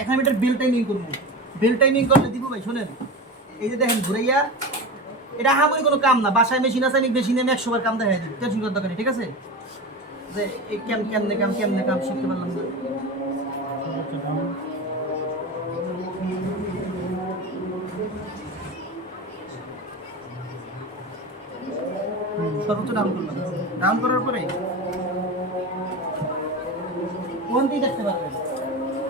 এখন আমি bell timing করব। বেল টাইমিং করলে দিব ভাই, শোনেন। এই যে দেখেন ঘুরাইয়া, এটা হামরি কোনো কাম না। বাসায় মেশিন আছে, আমি মেশিনে আমি একশো বার কাম দেখাই দিই টেনশন করার দরকার ঠিক আছে? যে এই কেম কেমনে কাম কেমনে কাম, শিখতে পারলাম না। সর্বোচ্চ ডাউন করলাম। ডাউন করার পরে কোন দিকে দেখতে পারবেন?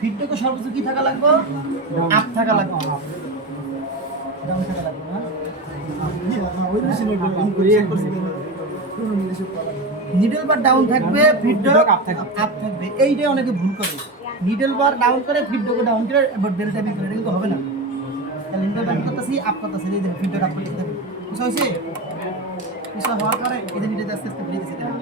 ফিডব্যাকও সর্বোচ্চ কি থাকা লাগবে? আপ থাকা লাগবে। ডাউন নিডল বার ডাউন থাকবে ফিডব্যাক আপ থাকবে। এইটাই অনেকে ভুল করে। নিডল বার ডাউন করে ফিডব্যাক ডাউন করে, এবার বেল টাইপিং করে। কিন্তু হবে না। তাহলে নিডল বার করতেছি? আপ করতেছি। এই দেখেন ফিডব্যাক আপ করতে থাকবে বুঝা হয়েছে বুঝা হওয়ার পরে এই যে নিডল আস্তে আস্তে ঘুরে গেছে দেখেন।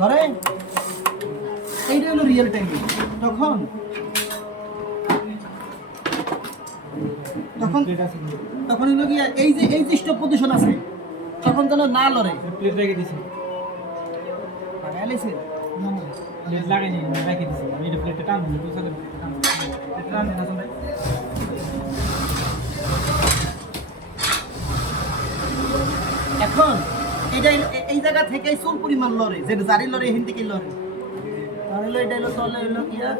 ধরে এইটা হলো রিয়েল টাইম তখন? তখন তখন হলো কি এই যে এই যে স্টপ পজিশন আছে তখন যেন না লড়ে। প্লেট রেখে দিছি। না প্লেট লাগাইনি রেখে দিছি। আমি এটা প্লেটটা টান দিই টান না এখন? এটা এ- এই জায়গা থেকে চুল পরিমাণ লড়ে, যে জারি লড়ে এখান থেকে লড়ে। তাহলে হলো এটা হলো তলে হলো কিয়া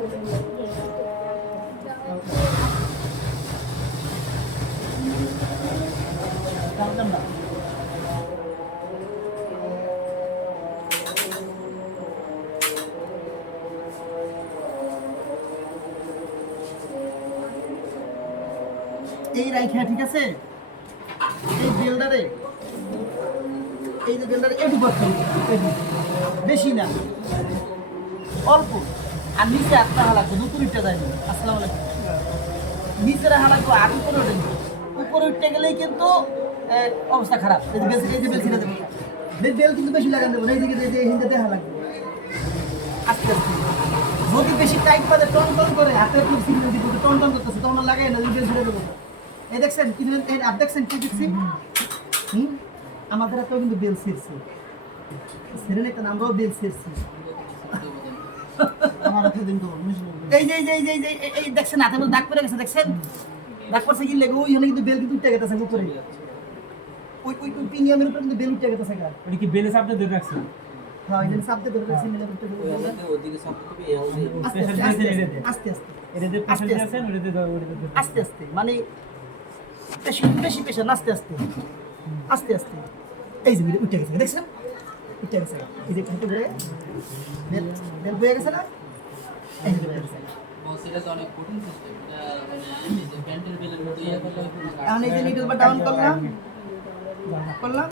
এই রাইখা, ঠিক আছে? এই বেলডারে। এই যে বেলডারে এটু। করতে বেশি না। অল্প। আর নিচে আটটা হালা লাগবে দুপুর উঠতে যায়নি আসসালাম আলাইকুম। নিচে রাখা লাগবে আর উপরে উঠে উপরে উঠতে গেলেই কিন্তু অবস্থা খারাপ। এই যে বেল এই যে বেল ছিঁড়ে দেবো বেল কিন্তু বেশি লাগান দেবো না। এই দিকে যে হিন্দে দেখা লাগবে। আস্তে আস্তে। যদি বেশি টাইট পাবে টন টন করে, হাতে খুব সিগন্যাল দিব টন টন করতেছে, তখন লাগাই না বেল ছেড়ে দেবো এই দেখছেন? কি দেখছেন কি দেখছি? হুম? আমাদের হাতেও কিন্তু বেল ছিঁড়ছে। ছেড়ে আমরাও বেল ছিঁড়ছি। এই যে এই যে এই যে এই যে এই- এই দেখছেন হাতে দাগ পড়ে গেছে দেখছেন? দাগ পড়ছে কি লেগে? ওইখানে কিন্তু বেল কিন্তু উঠে গেছে উপরে। ওই ওই ওই প্রিমিয়ামের উপরে কিন্তু বেল উঠে গেছে গা। ওটা কি বেলে ধরে হ্যাঁ উঠে গেছে আস্তে আস্তে মানে বেশি বেশি পেশা আস্তে আস্তে। আস্তে আস্তে। এই যে উঠে গেছে দেখছেন? উঠে গেছে। এই যে হাতে ঘুরে বেল বয়ে গেছে না? এই যে উঠে গেছে। এখন এই যে লিটল বা ডাউন করলাম। করলাম।